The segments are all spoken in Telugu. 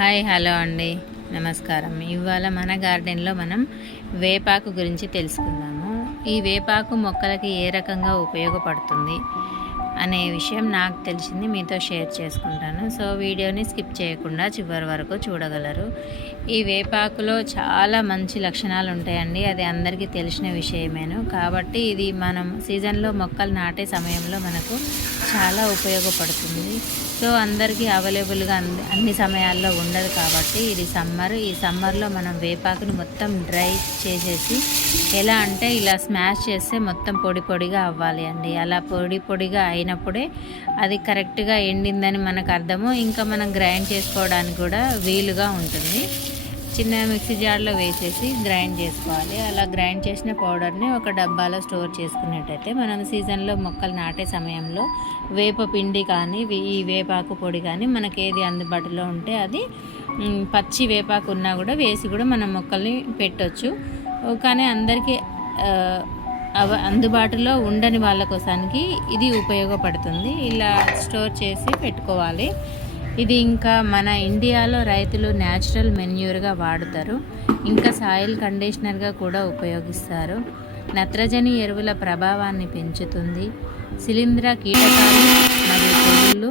హాయ్ హలో అండి. నమస్కారం. ఇవాళ మన గార్డెన్లో మనం వేపాకు గురించి తెలుసుకుందాము. ఈ వేపాకు మొక్కలకి ఏ రకంగా ఉపయోగపడుతుంది అనే విషయం నాకు తెలిసింది మీతో షేర్ చేసుకుంటాను. సో వీడియోని స్కిప్ చేయకుండా చివరి వరకు చూడగలరు. ఈ వేపాకులో చాలా మంచి లక్షణాలు ఉంటాయండి. అది అందరికీ తెలిసిన విషయమేను. కాబట్టి ఇది మనం సీజన్లో మొక్కలు నాటే సమయంలో మనకు చాలా ఉపయోగపడుతుంది. సో అందరికీ అవైలబుల్గా అన్ని అన్ని సమయాల్లో ఉండదు కాబట్టి ఇది సమ్మర్. ఈ సమ్మర్లో మనం వేపాకుని మొత్తం డ్రై చేసేసి ఎలా అంటే ఇలా స్మాష్ చేస్తే మొత్తం పొడి పొడిగా అవ్వాలి అండి. అలా పొడి పొడిగా అయినప్పుడే అది కరెక్ట్గా ఎండిందని మనకు అర్థము. ఇంకా మనం గ్రైండ్ చేసుకోవడానికి కూడా వీలుగా ఉంటుంది. చిన్న మిక్సీ జార్లో వేసేసి గ్రైండ్ చేసుకోవాలి. అలా గ్రైండ్ చేసిన పౌడర్ని ఒక డబ్బాలో స్టోర్ చేసుకున్నట్టయితే మనం సీజన్లో మొక్కలు నాటే సమయంలో వేప పిండి కానీ ఈ వేపాకు పొడి కానీ మనకి ఏది అందుబాటులో ఉంటే అది పచ్చి వేపాకు ఉన్నా కూడా వేసి కూడా మనం మొక్కల్ని పెట్టొచ్చు. కానీ అందరికీ అవ అందుబాటులో ఉండని వాళ్ళ కోసానికి ఇది ఉపయోగపడుతుంది. ఇలా స్టోర్ చేసి పెట్టుకోవాలి. ఇది ఇంకా మన ఇండియాలో రైతులు న్యాచురల్ మెన్యూర్గా వాడుతారు. ఇంకా సాయిల్ కండిషనర్గా కూడా ఉపయోగిస్తారు. నత్రజని ఎరువుల ప్రభావాన్ని పెంచుతుంది. శిలీంధ్ర కీటకాలు మరియు తెగుళ్ళు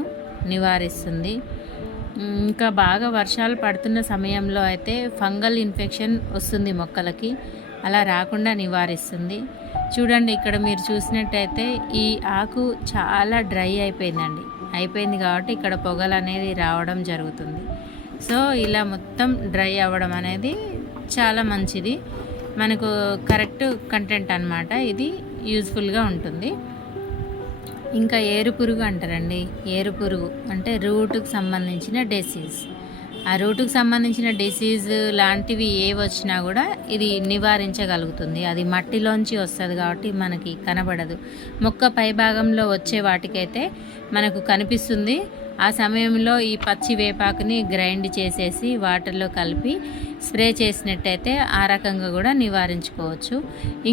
నివారిస్తుంది. ఇంకా బాగా వర్షాలు పడుతున్న సమయంలో అయితే ఫంగల్ ఇన్ఫెక్షన్ వస్తుంది మొక్కలకి. అలా రాకుండా నివారిస్తుంది. చూడండి ఇక్కడ మీరు చూసినట్టయితే ఈ ఆకు చాలా డ్రై అయిపోయిందండి. అయిపోయింది కాబట్టి ఇక్కడ పొగలు అనేది రావడం జరుగుతుంది. సో ఇలా మొత్తం డ్రై అవ్వడం అనేది చాలా మంచిది. మనకు కరెక్ట్ కంటెంట్ అన్నమాట. ఇది యూజ్ఫుల్గా ఉంటుంది. ఇంకా ఏరు పురుగు అంటారండి. ఏరు పురుగు అంటే రూట్కి సంబంధించిన డిసీజ్. ఆ రూట్కి సంబంధించిన డిసీజ్ లాంటివి ఏ వచ్చినా కూడా ఇది నివారించగలుగుతుంది. అది మట్టిలోంచి వస్తుంది కాబట్టి మనకి కనబడదు. మొక్క పై భాగంలో వచ్చే వాటికైతే మనకు కనిపిస్తుంది. ఆ సమయంలో ఈ పచ్చి వేపాకుని గ్రైండ్ చేసేసి వాటర్లో కలిపి స్ప్రే చేసినట్టయితే ఆ రకంగా కూడా నివారించుకోవచ్చు.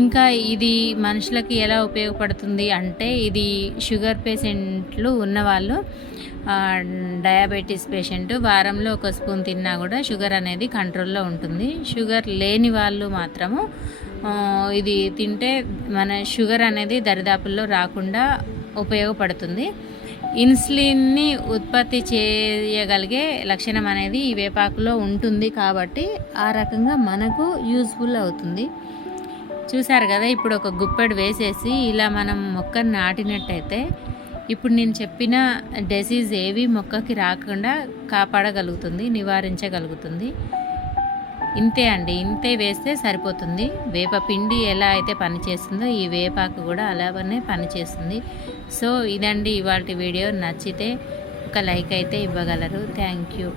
ఇంకా ఇది మనుషులకి ఎలా ఉపయోగపడుతుంది అంటే ఇది షుగర్ పేషెంట్లు ఉన్నవాళ్ళు డయాబెటీస్ పేషెంట్ వారంలో ఒక స్పూన్ తిన్నా కూడా షుగర్ అనేది కంట్రోల్లో ఉంటుంది. షుగర్ లేని వాళ్ళు మాత్రము ఇది తింటే మన షుగర్ అనేది దరిదాపుల్లో రాకుండా ఉపయోగపడుతుంది. ఇన్సులిన్ని ఉత్పత్తి చేయగలిగే లక్షణం అనేది ఈ వేపాకులో ఉంటుంది కాబట్టి ఆ రకంగా మనకు యూజ్ఫుల్ అవుతుంది. చూసారు కదా ఇప్పుడు ఒక గుప్పెడు వేసేసి ఇలా మనం మొక్కను నాటినట్టయితే ఇప్పుడు నేను చెప్పిన డిసీజ్ ఏవి మొక్కకి రాకుండా కాపాడగలుగుతుంది నివారించగలుగుతుంది. ఇంతే అండి. ఇంతే వేస్తే సరిపోతుంది. వేప పిండి ఎలా అయితే పనిచేస్తుందో ఈ వేపాకు కూడా అలాగనే పనిచేస్తుంది. సో ఇదండి ఇవాళ వీడియో. నచ్చితే ఒక లైక్ అయితే ఇవ్వగలరు. Thank you.